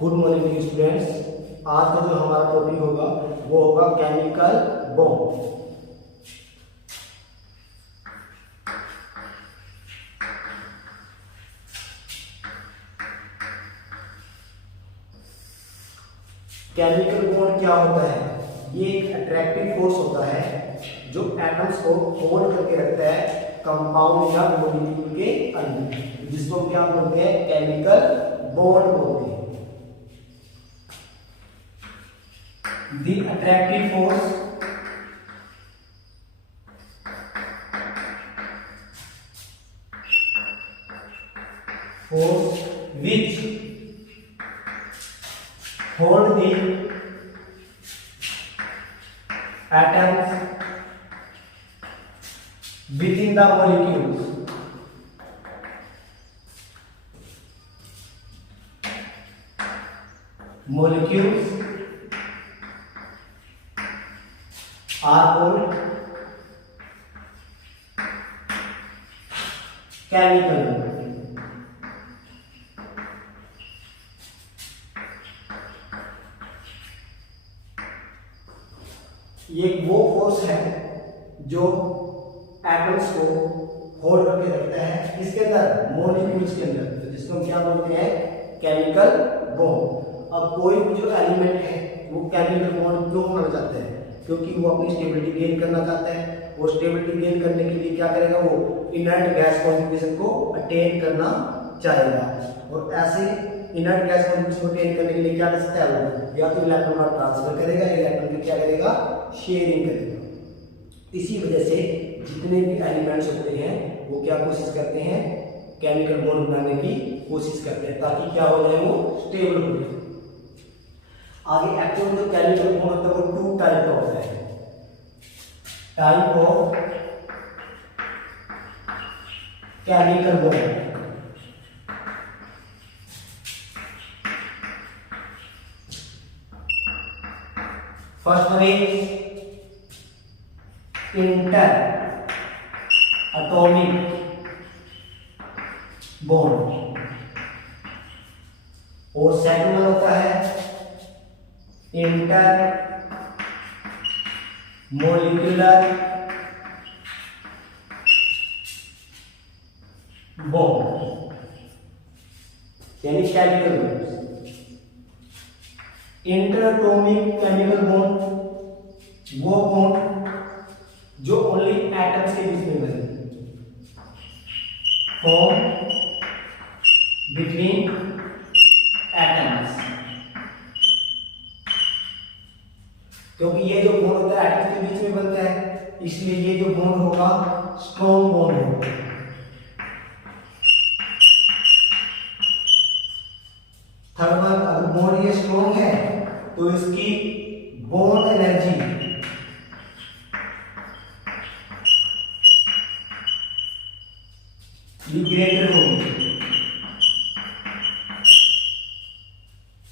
Good morning students. आज का जो हमारा टॉपिक होगा वो होगा केमिकल बॉन्ड। केमिकल बॉन्ड क्या होता है? ये एक अट्रैक्टिव फोर्स होता है जो एटम्स को होल्ड करके रखता है कंपाउंड या मॉलिक्यूल के अंदर, जिसको क्या बोलते हैं? केमिकल बॉन्ड बोलते हैं। The attractive force which hold the atoms within the molecules are called chemical bond। ये वो फोर्स है जो एटम्स को होल्ड करके रखता है इसके अंदर, मॉलिक्यूल्स के अंदर, तो जिसको हम क्या बोलते हैं? Chemical bond. अब कोई भी जो एलिमेंट है वो केमिकल बॉन्ड क्यों होना चाहता है? क्योंकि वो अपनी स्टेबिलिटी गेन करना चाहता है। वो स्टेबिलिटी गेन करने के लिए क्या करेगा? वो इनर्ट गैस कॉन्फ़िगरेशन को अटेन करना चाहेगा, और ऐसे इनर्ट गैस कॉन्फ़िगरेशन को अटेन करने के लिए क्या कर सकता है? वो या तो इलेक्ट्रॉन का ट्रांसफर करेगा, इलेक्ट्रॉन की क्या करेगा? शेयरिंग करेगा। इसी वजह से जितने भी एलिमेंट्स होते हैं वो क्या कोशिश करते हैं? केमिकल बॉन्ड बनाने की कोशिश करते हैं, ताकि क्या हो जाए? वो स्टेबल हो जाए। आगे एक्चुअल जो केमिकल बॉन्ड होता है वो टू टाइप का होता है। Type of chemical bond. First one is inter atomic bond, और सेकंड वन होता है इंटर मोलिकुलर बॉन्ड, यानी chemical bond. Inter atomic chemical bond वो बॉन्ड जो ओनली एटम्स के बीच में बने, फॉर्म बिटवीन एटम्स। क्योंकि ये जो बॉन्ड होता है एटम्स के बीच में बनता है, इसलिए ये जो बॉन्ड होगा स्ट्रॉन्ग बॉन्ड होगा। थर्ड वन, अगर बॉन्ड ये स्ट्रॉन्ग है तो इसकी बॉन्ड एनर्जी ग्रेटर होगी,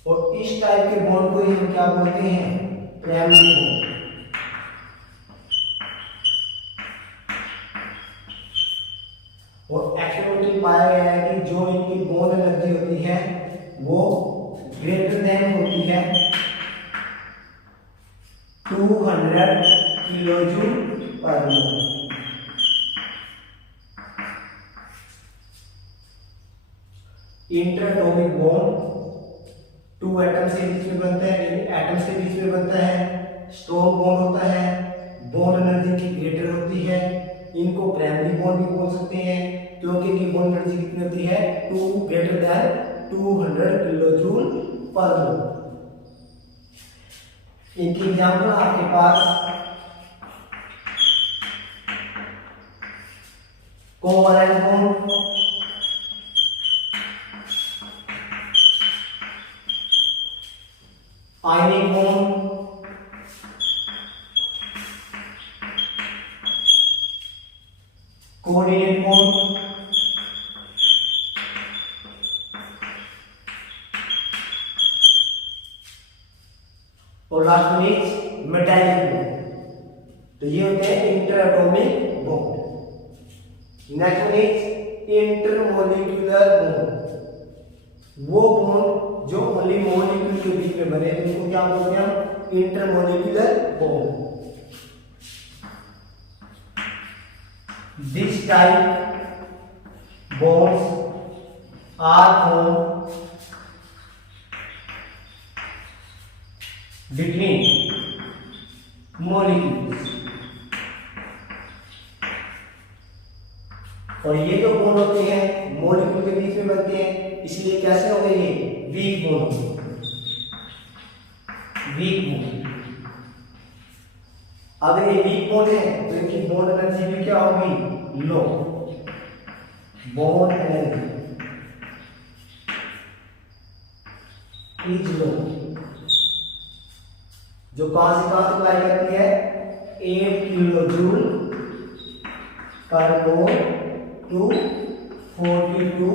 और इस टाइप के बॉन्ड को हम क्या बोलते हैं? Primary bond. और एक्सपेरिमेंटली पाया गया है कि जो इनकी बॉन्ड एनर्जी होती है वो ग्रेटर देन होती है 200 किलोजूल पर मोल। इंटरएटॉमिक बॉन्ड टू एटम्स के बीच में बनता है, एटम्स के बीच में बनता है, स्ट्रॉन्ग बॉन्ड होता है, बॉन्ड एनर्जी की ग्रेटर होती है। इनको प्राइमरी बॉन्ड भी बोल सकते हैं, क्योंकि इनकी बॉन्ड एनर्जी कितनी होती है? 2 ग्रेटर देन 200 किलोजूल पर मोल। इनकी एग्जांपल आपके पास covalent bond, ionic bond, coordinate bond, और लास्ट में मेटालिक बॉन्ड। तो ये होते हैं inter atomic bond. Next one is intermolecular bond, वो बॉन्ड जो ओनली क्या बोलते हैं हम, intermolecular bond. This type bonds are formed between molecules, और ये जो बॉन्ड होते हैं मॉलिक्यूल के बीच में बनते हैं, इसलिए कैसे हो गए ये वीक बॉन्ड, वीक बॉन्ड। अगर ये वीक बॉन्ड है तो इनकी बॉन्ड एनर्जी भी क्या होगी, लो, बॉन्ड एनर्जी इज लो, जो कहां से कहां सप्लाई करती है, 8 किलो जूल पर मोल टू 42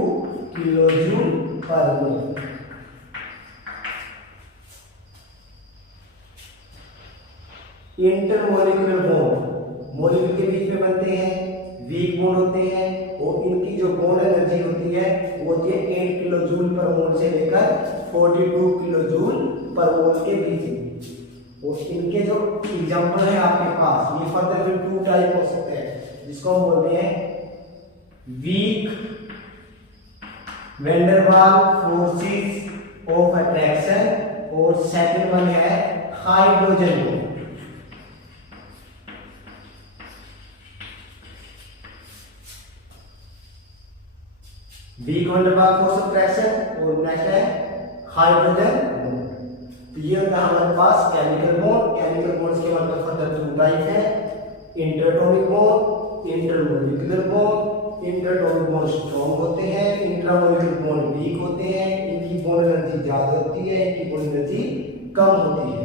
किलो जूल पर मोल। इंटरमोलिकुलर बॉन्ड मॉलिक्यूल के बीच में बनते हैं, वीक बॉन्ड होते हैं, और इनकी जो बॉन्ड एनर्जी होती है वो होती है 8 किलो जूल पर मोल से लेकर 42 किलो जूल पर मोल के बीच में। और इनके जो एग्जांपल है आपके पास, ये फर्दर फिर 2 टाइप हो सकते हैं, जिसको हम बोलते हैं weak van der Waals forces of attraction, और सेकंड वन है hydrogen bond. Weak van der Waals force of attraction, और नेक्स्ट है हाइड्रोजन बॉन्ड। तो ये होता है हमारे पास केमिकल बॉन्ड। केमिकल बॉन्ड्स के मतलब फर्दर 2 टाइप है, interatomic bond, intermolecular bond. Interatomic bond strong होते हैं, इंट्रामोलिकुलर बॉन्ड वीक होते हैं, इनकी बॉन्ड एनर्जी ज्यादा होती है, इनकी बॉन्ड एनर्जी कम होती है।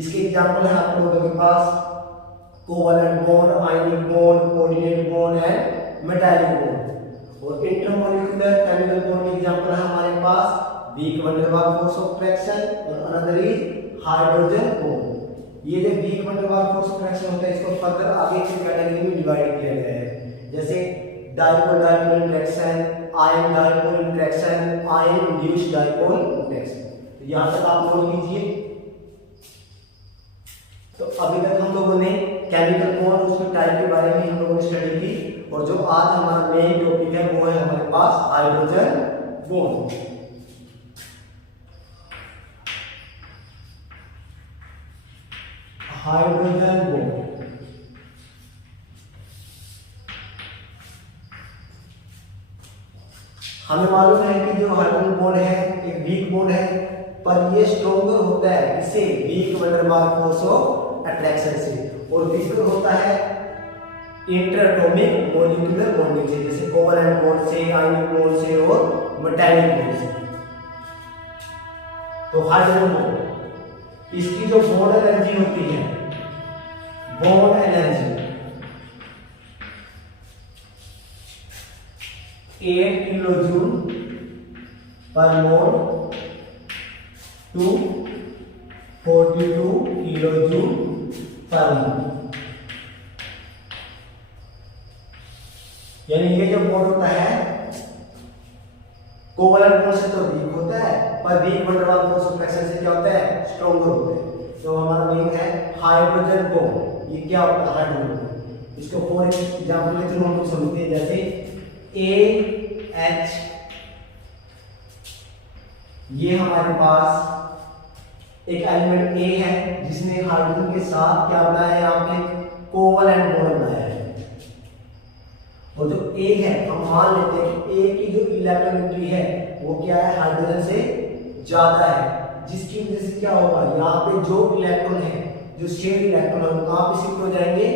इसके एग्जांपल है आप लोगों के पास covalent bond, ionic bond, coordinate bond and metallic bond. और इंटरमोलिकुलर केमिकल बॉन्ड के एग्जांपल है हमारे पास weak van der Waals force of attraction, और अनदर इज हाइड्रोजन बॉन्ड। ये जो weak van der Waals force of attraction होता है, इसको फर्दर आगे की कैटेगरी में डिवाइड किया गया है, जैसे dipole dipole interaction, ion dipole interaction, ion induced dipole interaction. तो यहां तक आप नोट कीजिए। तो अभी तक हम लोगों ने केमिकल बॉन्ड उसके टाइप के बारे में हम लोगों ने स्टडी की, और जो आज हमारा मेन टॉपिक है वो है हमारे पास हाइड्रोजन बॉन्ड। हाइड्रोजन बॉन्ड हमें मालूम है कि जो हाइड्रोजन बॉन्ड है एक वीक बॉन्ड है, पर ये स्ट्रॉन्गर होता है इससे weak van der Waals force of attraction से, और वीकर होता है इंटरएटॉमिक मॉलिक्यूलर बॉन्डिंग से, जैसे कोवैलेंट बॉन्ड से, आयनिक बॉन्ड से और मेटालिक बॉन्ड से। तो हाइड्रोजन बॉन्ड, इसकी जो बॉन्ड एनर्जी होती है, बॉन्ड एनर्जी 8 किलो जूल पर मोल टू 42 किलो जूल पर मोल। यानी ये जो बॉन्ड होता है कोवैलेंट बॉन्ड से तो वीक होता है, पर weak van der Waals force of attraction से क्या होता है, स्ट्रॉन्गर होता है। तो हमारा मेन है हाइड्रोजन बॉन्ड। ये क्या होता है हाइड्रोजन बॉन्ड, इसको फॉर एग्जांपल के थ्रू हम लोग समझते हैं, जैसे AH, ये हमारे पास एक एलिमेंट A है जिसने हाइड्रोजन के साथ क्या बनाया है, यहाँ पे कोवैलेंट बॉन्ड बनाया है। और जो A है हम मान लेते हैं कि A की जो इलेक्ट्रोनेगेटिविटी है वो क्या है, हाइड्रोजन से ज्यादा है, जिसकी वजह से क्या होगा, यहाँ पे जो इलेक्ट्रॉन है, जो शेयर इलेक्ट्रॉन है वो कहां पे शिफ्ट हो जाएंगे,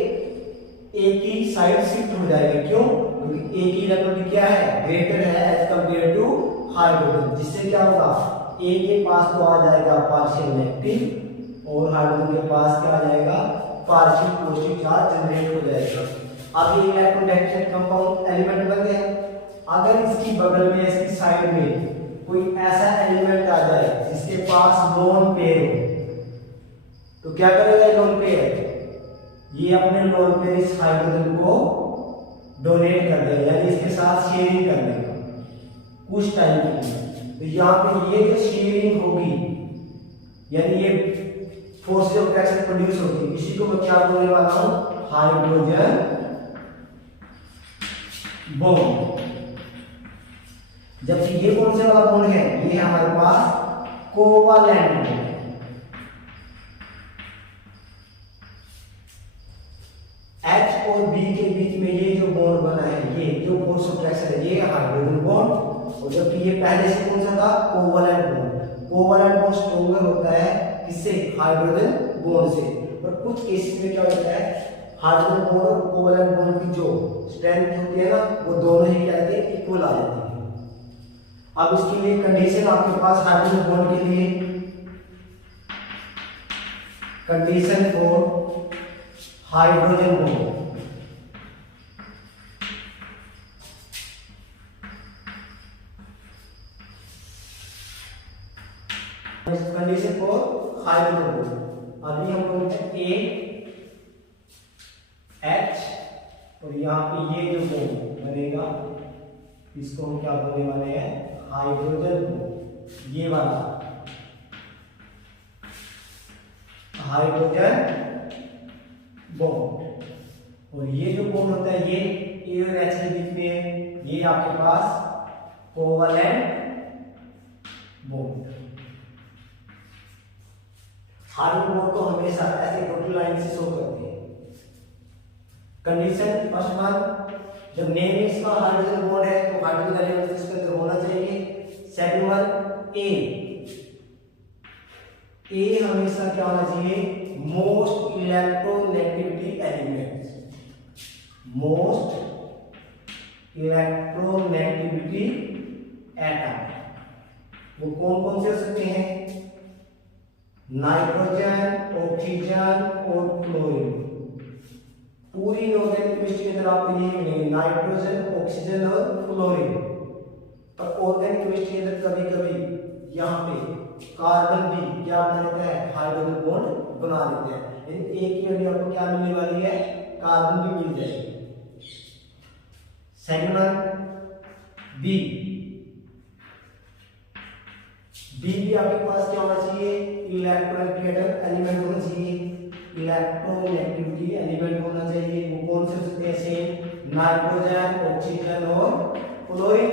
A की साइड शिफ्ट हो जाएंगे। क्यों, क्योंकि A की इलेक्ट्रोनेगेटिविटी क्या है, ग्रेटर है एज कंपेयर टू हाइड्रोजन, जिससे क्या होगा, A के पास तो आ जाएगा पार्शियल नेगेटिव, और हाइड्रोजन के पास क्या आ जाएगा, पार्शियल पॉजिटिव चार्ज जनरेट हो जाएगा। अब ये इलेक्ट्रॉन डेफिशिएंट कंपाउंड एलिमेंट बन गया। अगर इसकी बगल में, इसकी साइड में कोई ऐसा एलिमेंट आ जाए जिसके पास लोन पेयर हो, तो क्या करेगा लोन पेयर, ये अपने लोन पेयर इस हाइड्रोजन को डोनेट कर देगा, यानी इसके साथ शेयरिंग कर देगा कुछ टाइम के लिए। तो यहाँ पे ये जो शेयरिंग होगी यानी ये फोर्स ऑफ अट्रैक्शन प्रोड्यूस होती है। इसी को मैं क्या बोलने वाला हूं, हाइड्रोजन बॉन्ड। जबकि ये कौन से वाला बॉन्ड है, ये है हमारे पास कोवालेंट बॉन्ड। H और B के बीच में ये जो बॉन्ड बना है, ये जो फोर्स ऑफ अट्रैक्शन है, ये हाइड्रोजन बॉन्ड। और जबकि ये पहले से कौन सा था, covalent bond. Covalent bond stronger होता है किससे, हाइड्रोजन बॉन्ड से। और कुछ केसेस में क्या होता है, हाइड्रोजन बॉन्ड और कोवालेंट बॉन्ड की जो स्ट्रेंथ होती है ना, वो दोनों ही क्या है, इक्वल आ जाती है। अब इसके लिए कंडीशन आपके पास हाइड्रोजन बॉन्ड के लिए, condition for hydrogen bond, condition for hydrogen bond. अभी हम लोग ए एच और यहाँ पे ये जो बॉन्ड बनेगा, इसको हम क्या बोलने वाले हैं, हाइड्रोजन बॉन्ड। ये वाला हाइड्रोजन बॉन्ड। और ये जो बॉन्ड होता है, ये ए और एच के बीच में है, ये आपके पास कोवैलेंट बॉन्ड। हाइड्रोजन बॉन्ड को हमेशा ऐसे डॉटेड लाइन से शो करते हैं। कंडीशन फर्स्ट वन, जब नेम इसका हाइड्रोजन बॉन्ड है तो हाइड्रोजन एलिमेंट इसके अंदर होना चाहिए। सेकंड वन, ए हमेशा क्या होना चाहिए, most electronegativity element. Most electronegativity atom वो कौन कौन से हो सकते हैं, नाइट्रोजन, ऑक्सीजन और क्लोरीन। पूरी इनऑर्गेनिक केमिस्ट्री के अंदर आपको ये मिलेंगे, नाइट्रोजन, ऑक्सीजन और क्लोरीन। और ऑर्गेनिक केमिस्ट्री के अंदर कभी कभी यहाँ पे कार्बन भी क्या बना लेता है, हाइड्रोजन बॉन्ड बना लेते हैं। यानी एक ही अभी आपको क्या मिलने वाली है, कार्बन भी मिल जाएगी। सेकंड वन, बी भी आपके पास क्या होना चाहिए, इलेक्ट्रोनेगेटिव एलिमेंट होना चाहिए। इलेक्ट्रोनेगेटिविटी एलिमेंट होना चाहिए। वो कौन से हो सकते हैं, सेम नाइट्रोजन, ऑक्सीजन और chlorine.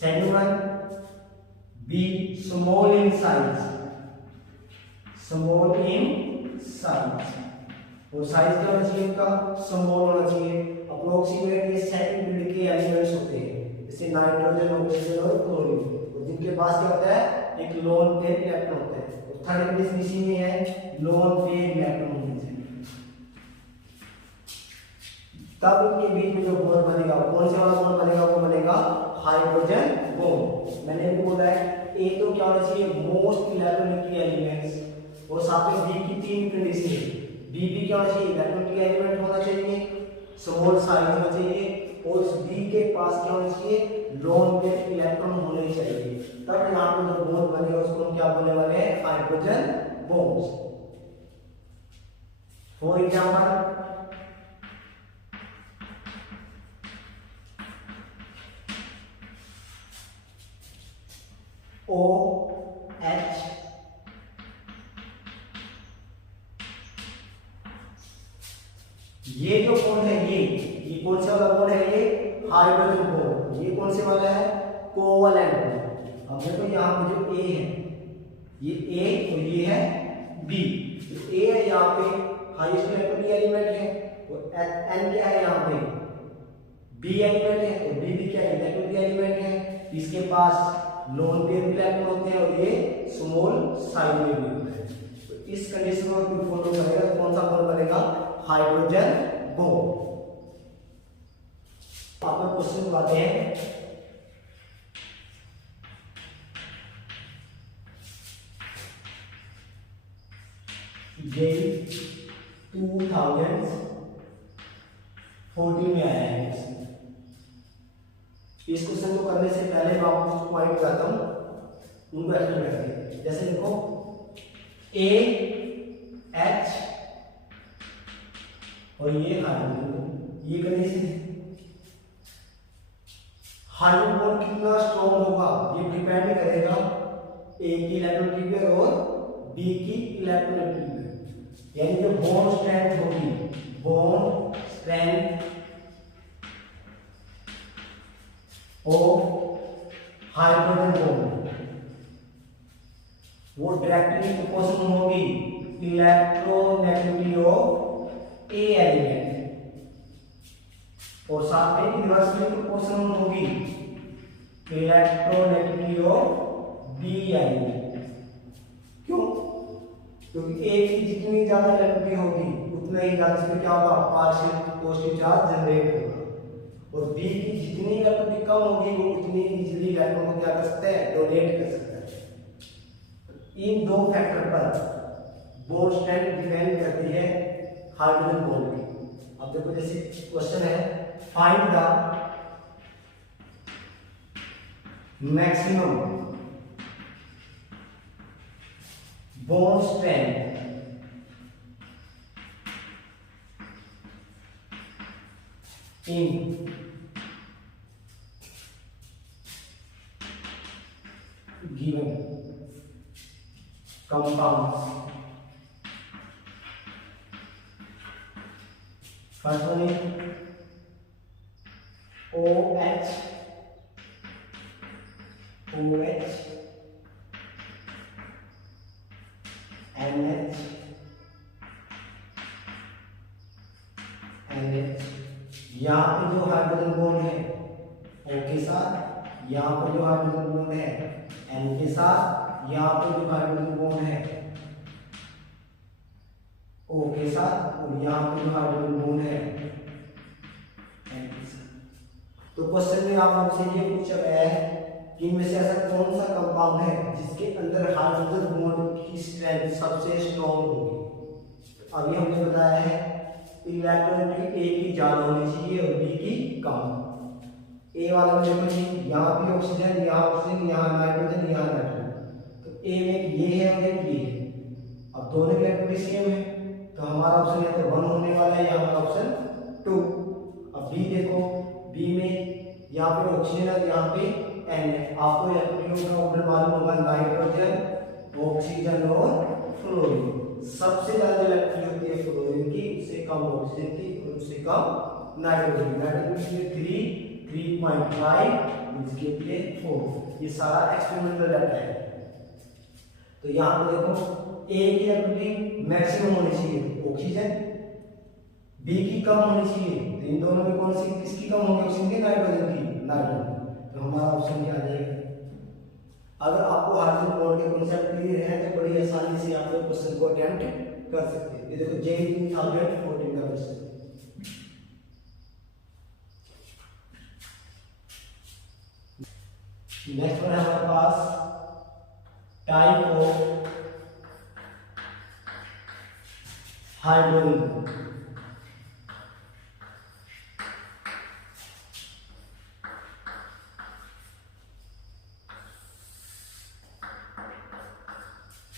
Second one, be small in size. Small in size और साइज क्या होना चाहिए, उनका स्मॉल होना चाहिए। अप्रोक्सीमेट ये सेकंड ग्रेड के एलिमेंट्स होते हैं, जैसे नाइट्रोजन, ऑक्सीजन और क्लोरीन। जिनके पास क्या होता है, एक लोन पेयर इलेक्ट्रॉन होता है। और थर्ड कंडीशन इसी में है, लोन पेयर इलेक्ट्रॉन होने चाहिए। तब इनके बीच में जो बॉन्ड बनेगा, कौन से वाला बॉन्ड बनेगा, वो बनेगा हाइड्रोजन बॉन्ड। मैंने आपको बोला है, ए तो क्या होना चाहिए, मोस्ट इलेक्ट्रोनेगेटिव एलिमेंट्स। और साथ में बी की तीन कंडीशन है। बी भी क्या होना चाहिए, इलेक्ट्रोनेगेटिव एलिमेंट होना चाहिए, स्मॉल साइज होना चाहिए, और इस बी के पास क्या होना चाहिए, लोन पेयर इलेक्ट्रॉन होने चाहिए। तब यहाँ पे जो बॉन्ड बनेगा उसको हम क्या बोलने वाले हैं, hydrogen bonds. For example, OH ये जो बॉन्ड है, ये कौन सा वाला बॉन्ड है, ये हाइड्रोजन बॉन्ड। ये कौन से वाला है, कोवैलेंट बॉन्ड। अब देखो यहाँ पे जो A है, ये A और ये है B। तो A है यहाँ पे हाईएस्ट इलेक्ट्रोनेगेटिव एलिमेंट है, और N क्या है यहाँ पे, B एलिमेंट है, और B भी क्या है, इलेक्ट्रोनेगेटिव एलिमेंट है। इसके पास लोन पेयर इलेक्ट्रॉन होते हैं और ये स्मॉल साइज में भी होता है। तो इस कंडीशन को फॉलो करेगा, कौन सा बॉन्ड बनेगा, हाइड्रोजन बॉन्ड। आप लोग क्वेश्चन आते हैं, ये 2014 में आया है। इस क्वेश्चन को करने से पहले मैं आपको कुछ पॉइंट बताता हूं, उनको एक्सप्लेन करते हैं। जैसे देखो, AH और ये हाइड्रोजन, ये कंडीशन है। हाइड्रोजन बॉन्ड कितना स्ट्रॉन्ग होगा, ये डिपेंड करेगा एक की इलेक्ट्रोनेगेटिव पेयर और बी की इलेक्ट्रोनेगेटिविटी, यानी जो बॉन्ड स्ट्रेंथ होगी, bond strength of hydrogen bond वो डायरेक्टली प्रोपोर्शनल होगी इलेक्ट्रोनेगेटिविटी ऑफ ए एलिमेंट, और साथ में इनवर्सली प्रोपोर्शनल होगी इलेक्ट्रोनेगेटिविटी ऑफ बी एलिमेंट। क्यों? क्योंकि ए की जितनी ज्यादा इलेक्ट्रिसिटी होगी उतना ही ज्यादा इसमें क्या होगा, पार्शियल पॉजिटिव चार्ज जनरेट होगा, और बी की जितनी इलेक्ट्रिसिटी कम होगी वो उतनी इजीली इलेक्ट्रॉन को क्या कर सकते हैं, डोनेट कर सकते हैं। इन दो फैक्टर पर बॉन्ड स्ट्रेंथ डिपेंड करती है हाइड्रोजन बॉन्ड की। अब देखो जैसे क्वेश्चन है, find the maximum bond strength in given compounds. First one is OH, NH, यहाँ पे जो हाइड्रोजन बॉन्ड है O के साथ, यहाँ पर जो हाइड्रोजन बॉन्ड है N के साथ, यहाँ पे जो हाइड्रोजन बॉन्ड है O के साथ, और यहाँ पे जो हाइड्रोजन बॉन्ड है N के साथ। तो क्वेश्चन में आप हमसे ये पूछा गया है कि इनमें से ऐसा कौन सा कंपाउंड है जिसके अंदर हाइड्रोजन बॉन्ड की स्ट्रेंथ सबसे स्ट्रॉन्ग होगी। अभी हमने बताया है इलेक्ट्रोनेगेटिविटी ए की ज्यादा होनी चाहिए और बी की कम। ए वाला में देखो जी, यहाँ भी ऑक्सीजन, यहाँ नाइट्रोजन, यहाँ नाइट्रोजन, तो ए में ये है और एक ये है। अब दोनों की इलेक्ट्रिसिटी सेम है, तो हमारा ऑप्शन या तो 1 होने वाला है या हमारा ऑप्शन 2। अब बी देखो, बी में यहाँ पे ऑक्सीजन है, यहाँ पे एन है। आपको इलेक्ट्रॉनों का ऑर्डर मालूम होगा, नाइट्रोजन, ऑक्सीजन और फ्लोरीन। सबसे ज्यादा इलेक्ट्रिसिटी होती है फ्लोरीन की, उससे कम ऑक्सीजन की, और उससे कम नाइट्रोजन। नाइट्रोजन 3.5, इसके लिए 4। ये सारा एक्सपेरिमेंटल डाटा है। तो यहाँ पे देखो ए की इलेक्ट्रिसिटी मैक्सिमम होनी चाहिए ऑक्सीजन, बी की कम होनी चाहिए, तो इन दोनों में कौन सी किसकी कम होगी, ऑक्सीजन की, नाइट्रोजन की, नाइट्रोजन। तो हमारा ऑप्शन क्या आ जाएगा। अगर आपको हाइड्रोजन बॉन्ड के कॉन्सेप्ट क्लियर है तो बड़ी आसानी से आप लोग क्वेश्चन को अटेम्प्ट कर सकते हैं। ये देखो जेईई 2014 का क्वेश्चन। नेक्स्ट वन है हमारे पास type of hydrogen.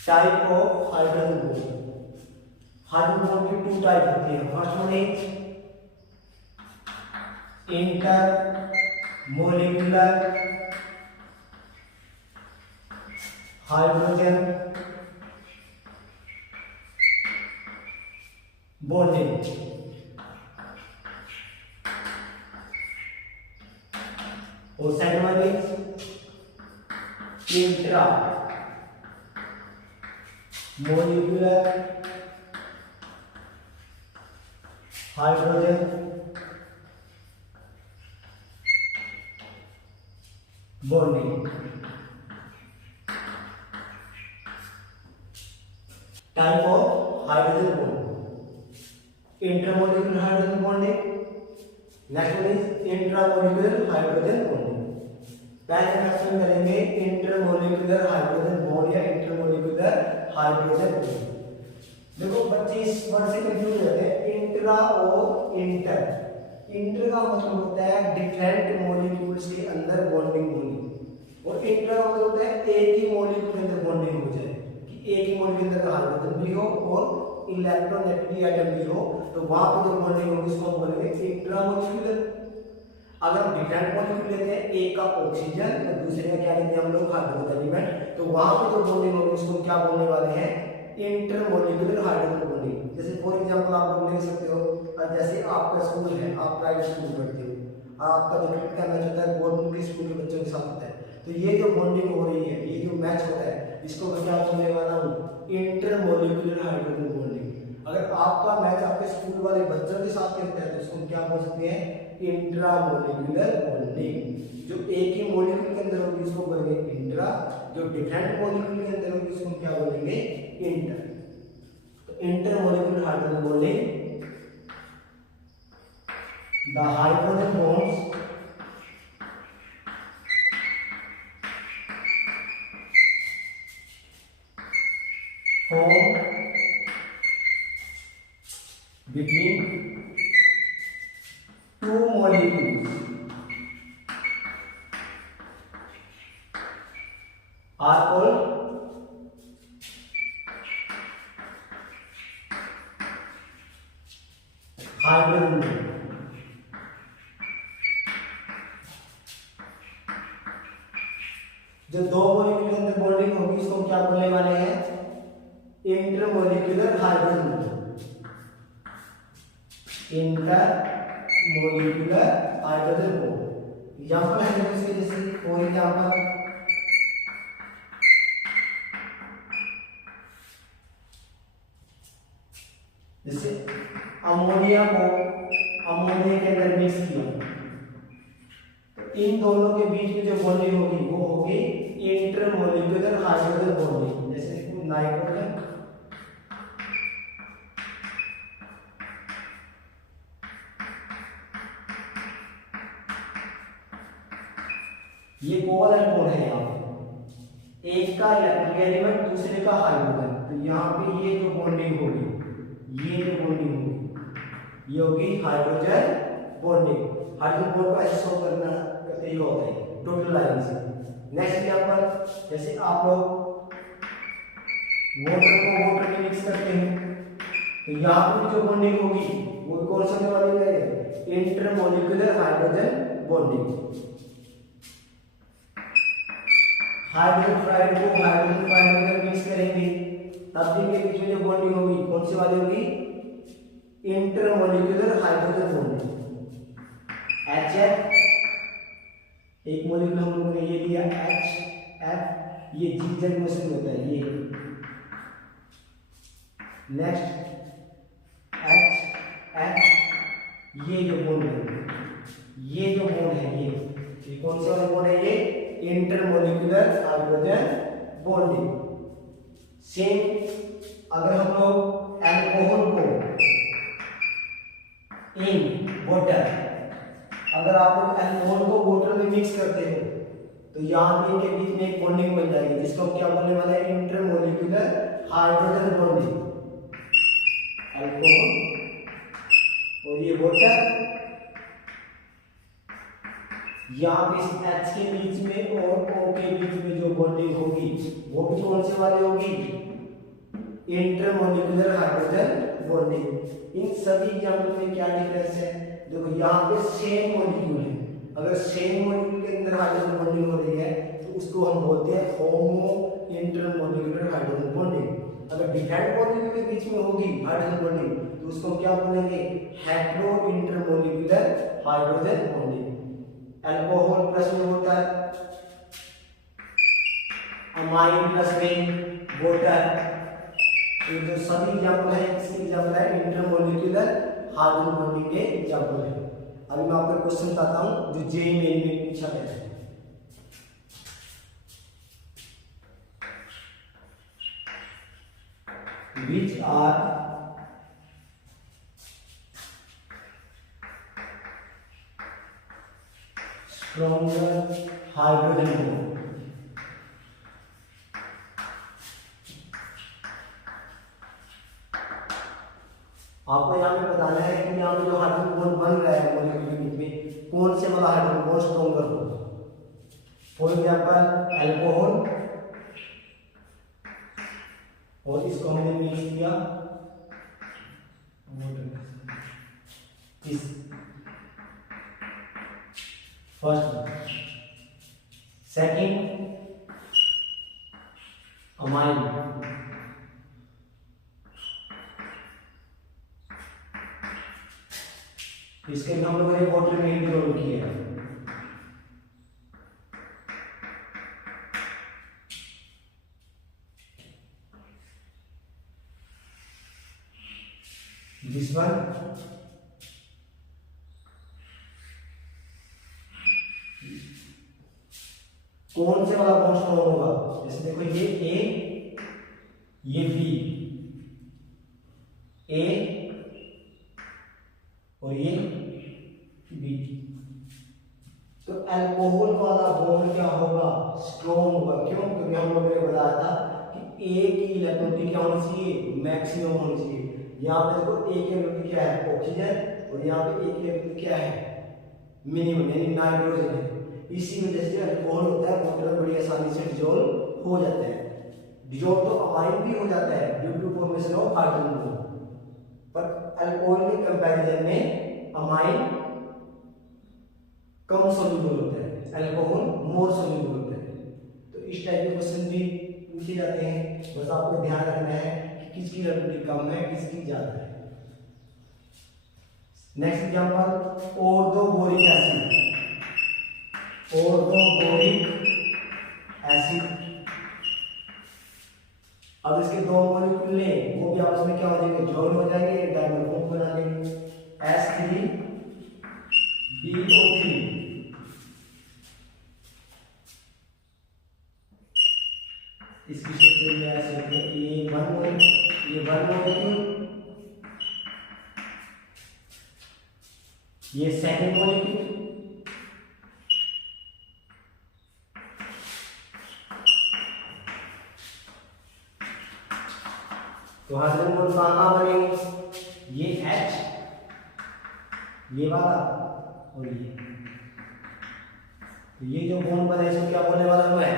Type of hydrogen bond. Hydrogen bond की 2 टाइप होती है। First one is inter molecular hydrogen bonding, और second one is intra molecular hydrogen bonding. Type of hydrogen bond, intermolecular hydrogen bonding, next one is intramolecular hydrogen bonding. पहले question करेंगे intermolecular hydrogen bond या intermolecular hydrogen bond. देखो बच्चे इस word से confuse हो जाते हैं, इंट्रा और इंटर। इंटर का मतलब होता है डिफरेंट मॉलिक्यूल्स के अंदर बॉन्डिंग होनी, और इंटर का मतलब होता है एक ही मॉलिक्यूल के अंदर बॉन्डिंग हो जाए, कि एक ही मॉलिक्यूल के अंदर हाइड्रोजन भी हो और इलेक्ट्रोनेगेटिव एटम भी हो, तो वहां पे जो बॉन्डिंग होगी उसको हम बोलेंगे इंट्रामोलिकुलर। अगर डिफरेंट मॉलिक्यूल लेते हैं, एक का ऑक्सीजन और दूसरे का क्या लेते हैं हम लोग हाइड्रोजन एलिमेंट, तो वहां पे जो बॉन्डिंग होगी उसको क्या क्या बोलने वाले हैं, इंटरमोलिकुलर हाइड्रोजन बॉन्डिंग। जैसे फॉर एग्जांपल आप लोग ले सकते हो, जैसे आपका स्कूल है, आप प्राइवेट स्कूल में पढ़ते हो, आपका जो क्रिकेट का मैच होता है गवर्नमेंट के स्कूल के बच्चों के साथ होता है, तो ये जो बॉन्डिंग हो रही है, ये जो मैच हो रहा है, इसको मैं क्या बोलने वाला हूँ, इंटरमोलिकुलर हाइड्रोजन बॉन्डिंग। अगर आपका मैच आपके स्कूल वाले बच्चों के साथ खेलता है तो इसको हम क्या बोल सकते हैं, इंट्रामोलिकुलर बॉन्डिंग। जो एक ही मॉलिक्यूल के अंदर होगी उसको बोलेंगे इंट्रा, जो डिफरेंट मॉलिक्यूल के अंदर होगी उसको हम क्या बोलेंगे, इंटर। तो intermolecular hydrogen bonding, the hydrogen bonds formed between two molecules are called hydrogen bond. जो दो मॉलिक्यूल के अंदर बॉन्डिंग होगी उसको हम क्या बोलने वाले हैं, intermolecular hydrogen bond. Intermolecular hydrogen bond example है इसके, जैसे फॉर एग्जांपल जैसे अमोनिया को अमोनिया के अंदर मिक्स किया, तो इन दोनों के बीच में जो बॉन्डिंग होगी वो होगी इंटरमोलिकुलर हाइड्रोजन बॉन्डिंग। जैसे नाइट्रोजन ये कोवलेंट बॉन्ड है, यहाँ पे एक का इलेक्ट्रिक एलिमेंट दूसरे का हाइड्रोजन, तो यहाँ पे ये जो बॉन्डिंग होगी, ये जो बॉन्डिंग होगी ये होगी हाइड्रोजन बॉन्डिंग। हाइड्रोजन बॉन्ड को ऐसे शो करना ये होता है टोटल लाइन से। नेक्स्ट एग्जांपल, जैसे आप लोग वाटर को वाटर में मिक्स करते हैं, तो यहाँ पे जो बॉन्डिंग होगी वो कौन सा वाली है, intermolecular hydrogen bonding. Hydrogen fluoride को हाइड्रोजन फ्लोराइड में मिक्स करेंगे तब इनके बीच में जो बॉन्डिंग होगी कौन सी वाली होगी, इंटरमोलिकुलर हाइड्रोजन बॉन्डिंग। HF एक मॉलिक्यूल हम लोगों ने ये लिया HF, ये zigzag मोशन में होता है ये। नेक्स्ट HF, ये जो बॉन्ड है, ये जो बॉन्ड है ये कौन सा बॉन्ड है, ये इंटरमोलिकुलर हाइड्रोजन बॉन्डिंग। सेम अगर हम लोग अल्कोहल को इन वाटर, अगर आप लोग अल्कोहल को वाटर में मिक्स करते हो तो यहाँ पे इनके बीच में एक बॉन्डिंग बन जाएगी जिसको क्या बोलने वाला है, इंटरमोलिकुलर हाइड्रोजन बॉन्डिंग। अल्कोहल और ये वाटर, यहाँ पे इस H के बीच में और O के बीच में जो बॉन्डिंग होगी वो भी कौन से वाली होगी, इंटरमोलिकुलर हाइड्रोजन बॉन्डिंग। इन सभी एग्जांपल में क्या डिफरेंस है, देखो यहाँ पे सेम मॉलिक्यूल है, अगर सेम मॉलिक्यूल के अंदर हाइड्रोजन बॉन्डिंग हो रही है तो उसको हम बोलते हैं होमो इंटरमोलिकुलर हाइड्रोजन बॉन्डिंग। अगर डिफरेंट मॉलिक्यूल के बीच में होगी हाइड्रोजन बॉन्डिंग तो उसको क्या बोलेंगे, hetero intermolecular hydrogen bonding. Alcohol plus में होता है अमाइन प्लस में वाटर। ये जो सभी एग्जांपल है इसके एग्जांपल है इंटरमोलिकुलर हाइड्रोजन बॉन्डिंग के एग्जांपल है। अभी मैं आपको क्वेश्चन बताता हूं जो जेईई मेन में पूछा गया है। Which are stronger hydrogen bond? आपको यहाँ पे बताना है कि यहाँ पे जो हाइड्रोजन बॉन्ड बन रहा है मॉलिक्यूल के बीच में कौन से वाला हाइड्रोजन बॉन्ड स्ट्रॉन्गर होगा। फॉर एग्जांपल अल्कोहल और इसको हमने मिक्स किया इस फर्स्ट, सेकंड अमाइन इसके लिए हम लोगों ने वाटर में इंक्लूड किया है। This one कौन से वाला बॉन्ड फॉर्म होगा? जैसे देखो ये ए, ये बी, ए और ये बी। तो अल्कोहल वाला बॉन्ड क्या होगा? स्ट्रॉन्ग होगा। क्यों? क्योंकि हम लोगों ने बताया था कि ए की इलेक्ट्रॉनिटी क्या होनी चाहिए? मैक्सिमम होनी चाहिए। यहाँ पे देखो ए की इलेक्ट्रॉनिटी क्या है? ऑक्सीजन। और यहाँ पे ए की इलेक्ट्रॉनिटी क्या है? मिनिमम, यानी नाइट्रोजन है। इसी वजह से अल्कोहल होता है वाटर बड़ी आसानी से डिजोल्व हो जाता है। डिजोल्व तो अमाइन भी हो जाता है due to formation of hydrogen bond, पर अल्कोहल के कंपैरिजन में अमाइन कम सोल्यूबल होता है, अल्कोहल मोर सोल्यूबल होता है। तो इस टाइप के क्वेश्चन भी पूछे जाते हैं। बस आपको ध्यान रखना है कि किसकी इलेक्ट्रॉनिटी कम है, किसकी ज्यादा है। Next example, orthoboric acid. Orthoboric acid, अब इसके दो मॉलिक्यूल लें, वो भी आपस में क्या हो जाएंगे? जॉइन हो जाएंगे, डायमर बॉन्ड बना देंगे। H3BO3, इसकी स्ट्रक्चर ये ऐसे होती है। ये वन मॉलिक्यूल, ये सेकंड मॉलिक्यूल, तो हाइड्रोजन बॉन्ड कहाँ बनेंगे? ये H, ये वाला और ये। तो ये जो बॉन्ड बना है इसको क्या बोलने वाला हूं मैं?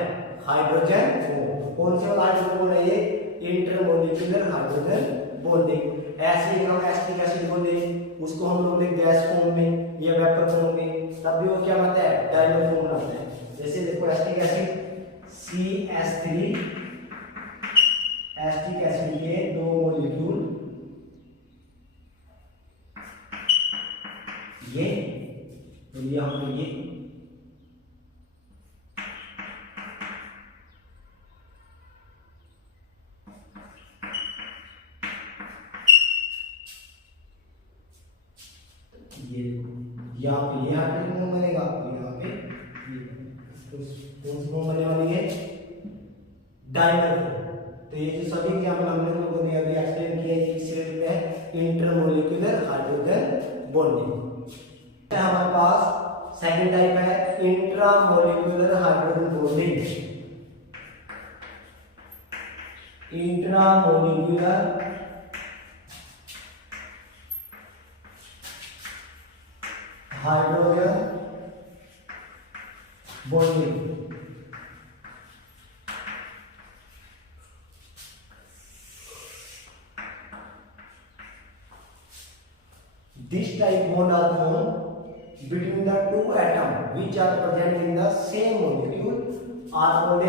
Hydrogen bond. कौन से वाला हाइड्रोजन बॉन्ड है ये? Intermolecular hydrogen bonding. ऐसे ही हम एसिटिक एसिड बोले, उसको हम लोग ने गैस फॉर्म में या वेपर फॉर्म में, तब भी वो क्या बनता है? डायमर फॉर्म बनाता है। जैसे देखो acetic acid CH3, acetic acid के दो मॉलिक्यूल, ये और ये हम लोग ये, यहाँ पे ये हाइड्रोजन बनेगा, यहाँ पे कौन सी बॉन्ड बनने वाली है? डायमर। तो ये जो सभी एग्जांपल हमने लोगों ने अभी एक्सप्लेन किया है, किस रिलेटेड है? Intermolecular hydrogen bonding. हमारे पास सेकंड टाइप है intramolecular hydrogen bonding. Intramolecular hydrogen bonding. This type bond are formed between the two atoms which are present in the same molecule are called a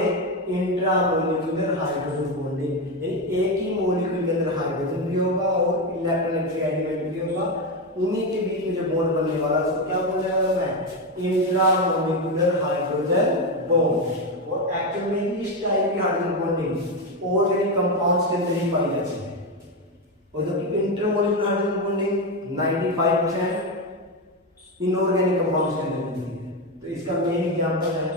intramolecular hydrogen bonding। यानी एक ही molecule के अंदर hydrogen भी होगा और electronegative element भी होगा, उन्हीं के बीच में जो बॉन्ड बनने वाला है उसको क्या बोलने वाला मैं? Intramolecular hydrogen bond. और एक्चुअल में इस टाइप की हाइड्रोजन बॉन्डिंग ऑर्गेनिक कंपाउंड्स के अंदर ही पाई जाती है, और जबकि intermolecular hydrogen bonding 95% inorganic compounds के अंदर मिलती है। तो इसका मेन एग्जांपल है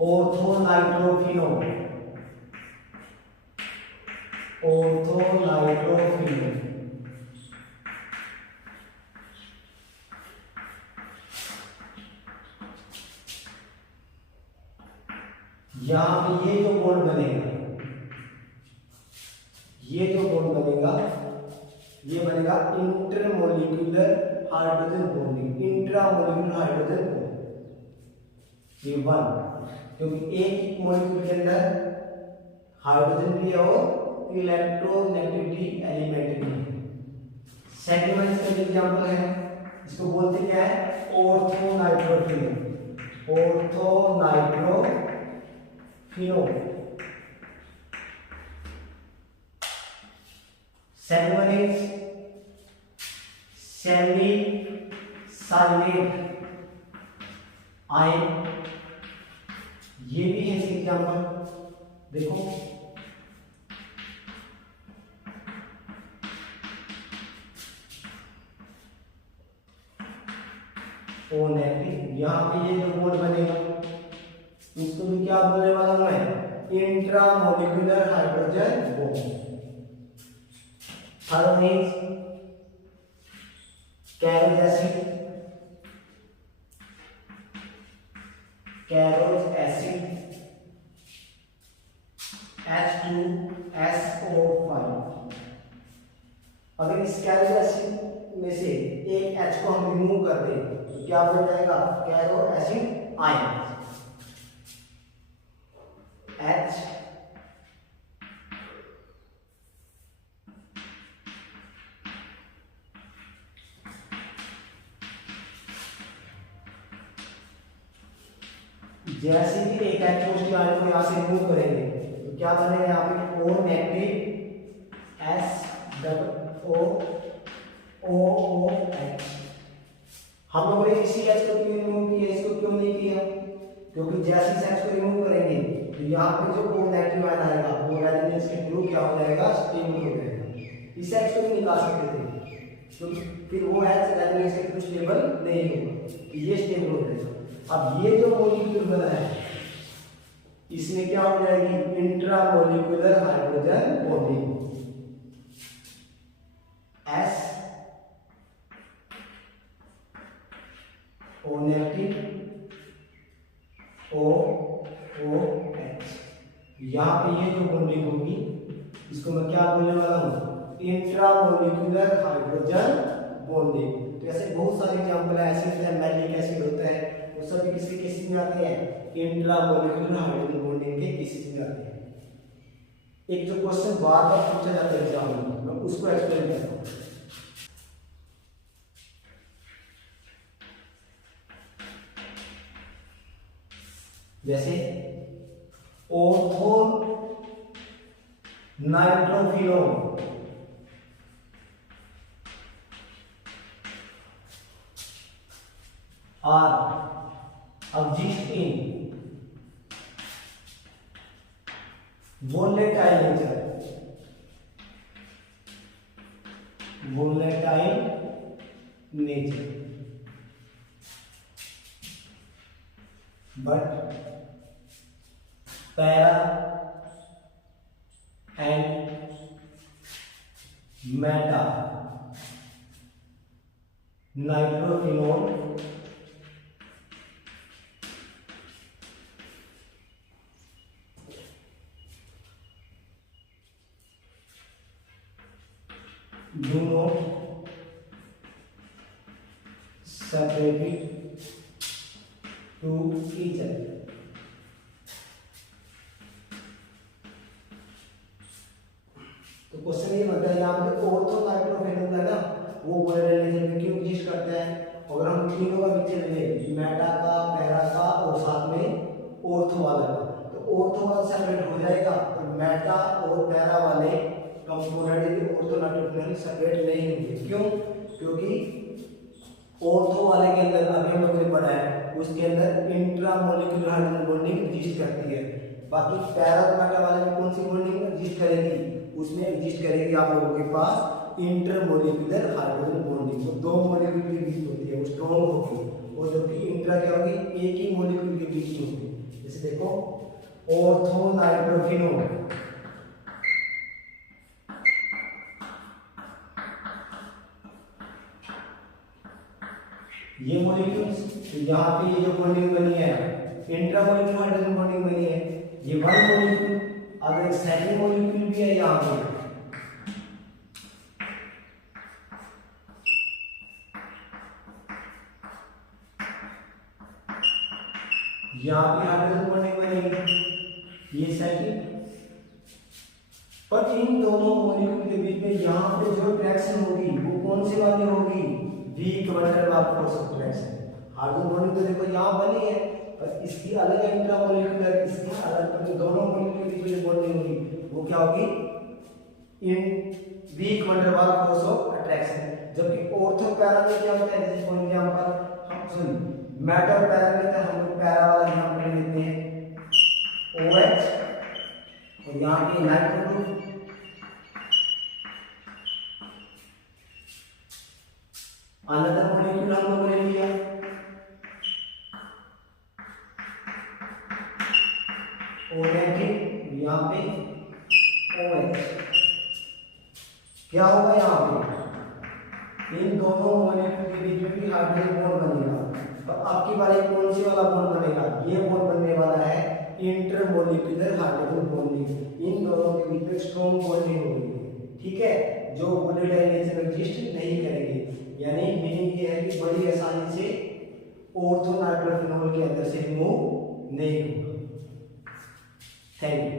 ऑर्थोनाइट्रोफिनोल। ऑर्थोनाइट्रोफिनोल यहां पे ये जो बॉन्ड बनेगा, ये बनेगा intermolecular hydrogen bonding. Intramolecular hydrogen bond ये वन, क्योंकि एक मॉलिक्यूल के अंदर हाइड्रोजन भी है और इलेक्ट्रोनेगेटिविटी एलिमेंट भी है। सेकंड वन इसका एग्जांपल है, इसको बोलते क्या है? Orthonitrophenol. Orthonitrophenol second one is semi silent ion, ये भी है इसके एग्जाम्पल। देखो ओ नेगेटिव, यहां पे ये जो बॉन्ड बनेगा इसको भी क्या बोलने वाला हूं मैं, intramolecular hydrogen bond. Third is कैरोज acid, कैरोज acid H2SO5। अगर इस कैरोज एसिड में से एक H को हम रिमूव कर दें तो क्या बन जाएगा, कैरो एसिड आयन H जैसे ही एक H पॉजिटिव आयन को यहां से रिमूव करेंगे तो क्या बनेगा, यहाँ पे O नेगेटिव SOOH। हम लोगों ने इसी H को क्यों रिमूव किया, इसको क्यों नहीं किया, क्योंकि जैसे इस H को रिमूव करेंगे तो यहाँ पे जो O नेगेटिव आयन आएगा वो रेजोनेंस के थ्रू क्या हो जाएगा, स्टेबल हो जाएगा। इस H को भी निकाल सकते थे तो फिर वो H रेजोनेंस के थ्रू स्टेबल नहीं होगा, ये स्टेबल हो जाएगा। अब ये जो मॉलिक्यूल बना है इसमें क्या हो जाएगी, intramolecular hydrogen bonding S O negative OOH। यहाँ पे ये जो बॉन्डिंग होगी इसको मैं क्या बोलने वाला हूँ, इंट्रामोलिकुलर हाइड्रोजन बॉन्डिंग। तो ऐसे बहुत सारे एग्जांपल है, एसिड है, मैलिक एसिड होता है, वो सभी किसके केसेस में आते हैं, इंट्रामोलिकुलर हाइड्रोजन बॉन्डिंग के केसेस में आते हैं। एक जो क्वेश्चन बार बार पूछा जाता है एग्जाम में, मैं उसको एक्सप्लेन करता हूँ। जैसे ortho nitrophenol are exist in volatile nature, but para and meta nitrophenol do not separate to each other। तो क्वेश्चन ये बनता है यहाँ पे ऑर्थो नाइट्रोफिनोल है ना, वो वोलेटाइल नेचर में क्यों एग्जिस्ट करता है। अगर हम तीनों का मिक्सचर ले, मेटा का, पैरा का और साथ में ऑर्थो वाला का, तो ऑर्थो वाला सेपरेट हो जाएगा और मेटा और पैरा वाले कंपोनेंट ऑर्थो नाइट्रोफिनोल सेपरेट नहीं होंगे। क्यों, क्योंकि ऑर्थो वाले के अंदर अभी हम लोगों ने पढ़ा है उसके अंदर इंट्रामोलिकुलर हाइड्रोजन बॉन्डिंग एग्जिस्ट करती है। बाकी पैरा और मेटा वाले में कौन सी बॉन्डिंग एग्जिस्ट करेगी, उसमें एग्जिस्ट करेगी आप लोगों के पास इंटरमोलिकुलर हाइड्रोजन बॉन्डिंग। वो दो मॉलिक्यूल के बीच होती है, वो स्ट्रॉन्ग होगी, और जबकि इंट्रा क्या होगी, एक ही मॉलिक्यूल के बीच में होगी। जैसे देखो ऑर्थो नाइट्रोफिनोल, ये मॉलिक्यूल्स, तो यहाँ पे ये जो बॉन्डिंग बनी है इंट्रामोलिकुलर हाइड्रोजन बॉन्डिंग बनी है, ये वन मॉलिक्यूल। अगर एक सेकंड मॉलिक्यूल भी है यहाँ पे, यहाँ पे हाइड्रोजन बॉन्डिंग बनेगी, ये सेकंड। पर इन दोनों मॉलिक्यूल के बीच में यहाँ पे जो अट्रैक्शन होगी वो कौन सी वाली होगी, weak van der Waals force of attraction. Hydrogen bonding तो देखो यहाँ बनी है, पर इसकी अलग है इंट्रामोलिकुलर, इसकी अलग, तो दोनों मॉलिक्यूल के बीच में बॉन्डिंग होगी वो क्या होगी, in weak van der Waals force of attraction. जबकि ऑर्थो पैरा में क्या होता है, जैसे फॉर एग्जांपल हम सुन मेटल पैरा में तो हम लोग पैरा वाला एग्जांपल लेते हैं OH, और यहाँ पे नाइट्रो ग्रुप, अनदर मॉलिक्यूल हम लोगों ने लिया ओनेटिक, यहाँ पे OH। क्या होगा यहाँ पे, इन दोनों मॉलिक्यूल के बीच में भी हाइड्रोजन बॉन्ड बनेगा। तो आपकी बारी कौन सी वाला बॉन्ड बनेगा, ये बॉन्ड बनने वाला है इंटरमॉलिक्यूलर हाइड्रोजन बॉन्डिंग। इन दोनों के बीच में स्ट्रॉन्ग बॉन्डिंग होगी, ठीक है, जो वोलेटाइल नेचर में एग्जिस्ट नहीं करेगी। यानी मीनिंग ये है कि बड़ी आसानी से ऑर्थो नाइट्रोफिनॉल के अंदर से रिमूव नहीं होगा। Thank you.